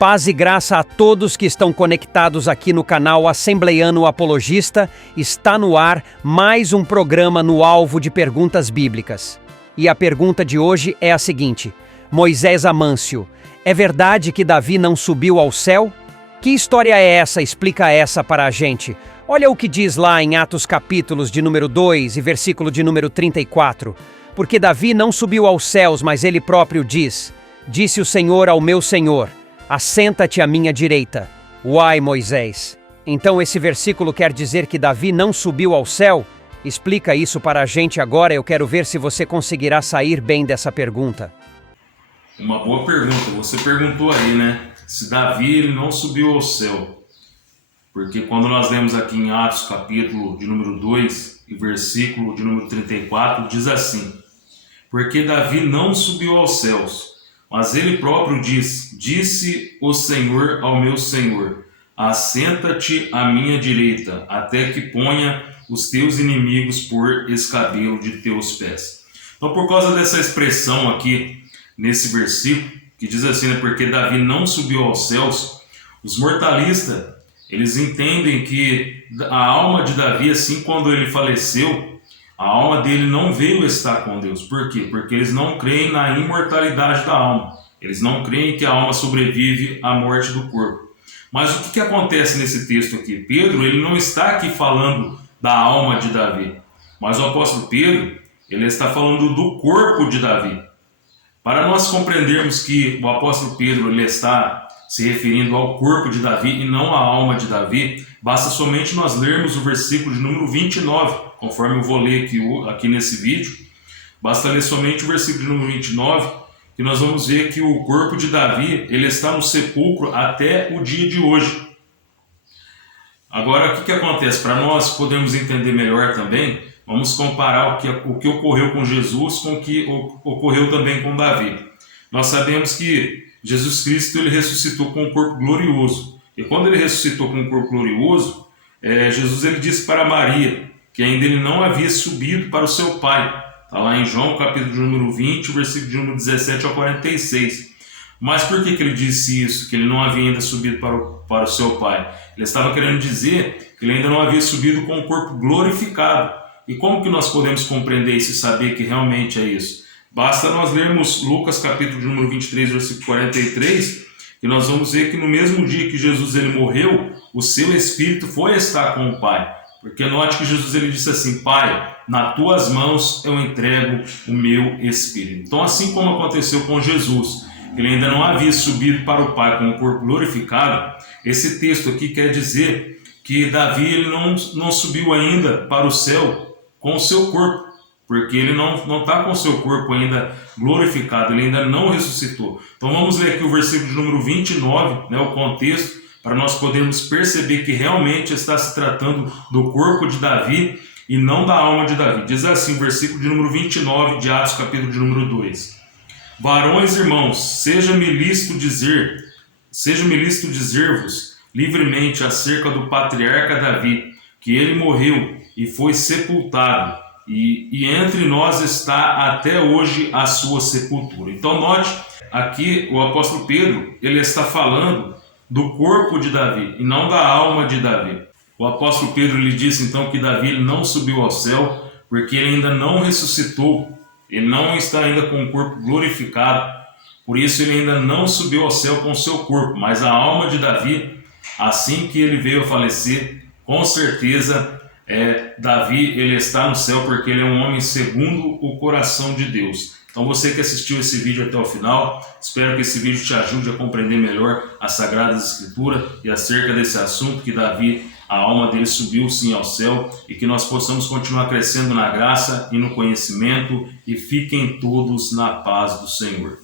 Paz e graça a todos que estão conectados aqui no canal Assembleiano Apologista. Está no ar mais um programa no alvo de perguntas bíblicas. E a pergunta de hoje é a seguinte: Moisés Amâncio, é verdade que Davi não subiu ao céu? Que história é essa? Explica essa para a gente. Olha o que diz lá em Atos capítulos de número 2 e versículo de número 34. Porque Davi não subiu aos céus, mas ele próprio diz: Disse o Senhor ao meu Senhor: assenta-te à minha direita. Uai, Moisés! Então esse versículo quer dizer que Davi não subiu ao céu? Explica isso para a gente agora, eu quero ver se você conseguirá sair bem dessa pergunta. Uma boa pergunta, você perguntou aí, né? Se Davi ele não subiu ao céu. Porque quando nós lemos aqui em Atos capítulo de número 2 e versículo de número 34, diz assim: porque Davi não subiu aos céus, mas ele próprio diz: disse o Senhor ao meu Senhor: assenta-te à minha direita, até que ponha os teus inimigos por escabelo de teus pés. Então, por causa dessa expressão aqui, nesse versículo, que diz assim, né, porque Davi não subiu aos céus, os mortalistas, eles entendem que a alma de Davi, assim, quando ele faleceu, a alma dele não veio estar com Deus. Por quê? Porque eles não creem na imortalidade da alma. Eles não creem que a alma sobrevive à morte do corpo. Mas o que acontece nesse texto aqui? Pedro, ele não está aqui falando da alma de Davi. Mas o apóstolo Pedro, ele está falando do corpo de Davi. Para nós compreendermos que o apóstolo Pedro, ele está se referindo ao corpo de Davi e não à alma de Davi, basta somente nós lermos o versículo de número 29, conforme eu vou ler aqui nesse vídeo. Basta ler somente o versículo de número 29, que nós vamos ver que o corpo de Davi, ele está no sepulcro até o dia de hoje. Agora, o que acontece? Para nós podermos entender melhor também, vamos comparar o que ocorreu com Jesus com o que ocorreu também com Davi. Nós sabemos que Jesus Cristo ele ressuscitou com um corpo glorioso. E quando ele ressuscitou com um corpo glorioso, Jesus ele disse para Maria que ainda ele não havia subido para o seu Pai. Está lá em João, capítulo de número 20, versículo de número 17 ao 46. Mas por que ele disse isso? Que ele não havia ainda subido para o seu Pai? Ele estava querendo dizer que ele ainda não havia subido com o corpo glorificado. E como que nós podemos compreender isso e saber que realmente é isso? Basta nós lermos Lucas capítulo de número 23, versículo 43, que nós vamos ver que no mesmo dia que Jesus ele morreu, o seu espírito foi estar com o Pai. Porque note que Jesus ele disse assim: Pai, nas tuas mãos eu entrego o meu espírito. Então, assim como aconteceu com Jesus, ele ainda não havia subido para o Pai com o corpo glorificado, esse texto aqui quer dizer que Davi ele não subiu ainda para o céu com o seu corpo, porque ele não está com o seu corpo ainda glorificado, ele ainda não ressuscitou. Então vamos ler aqui o versículo de número 29, né, o contexto, para nós podermos perceber que realmente está se tratando do corpo de Davi e não da alma de Davi. Diz assim, versículo de número 29 de Atos, capítulo de número 2. Varões irmãos, seja-me lícito dizer-vos livremente acerca do patriarca Davi, que ele morreu e foi sepultado, e entre nós está até hoje a sua sepultura. Então note, aqui o apóstolo Pedro, ele está falando do corpo de Davi e não da alma de Davi. O apóstolo Pedro lhe disse então que Davi não subiu ao céu porque ele ainda não ressuscitou, ele não está ainda com o corpo glorificado, por isso ele ainda não subiu ao céu com o seu corpo, mas a alma de Davi, assim que ele veio a falecer, com certeza Davi ele está no céu porque ele é um homem segundo o coração de Deus. Então você que assistiu esse vídeo até o final, espero que esse vídeo te ajude a compreender melhor as Sagradas Escrituras e acerca desse assunto que Davi, a alma dele subiu sim ao céu, e que nós possamos continuar crescendo na graça e no conhecimento, e fiquem todos na paz do Senhor.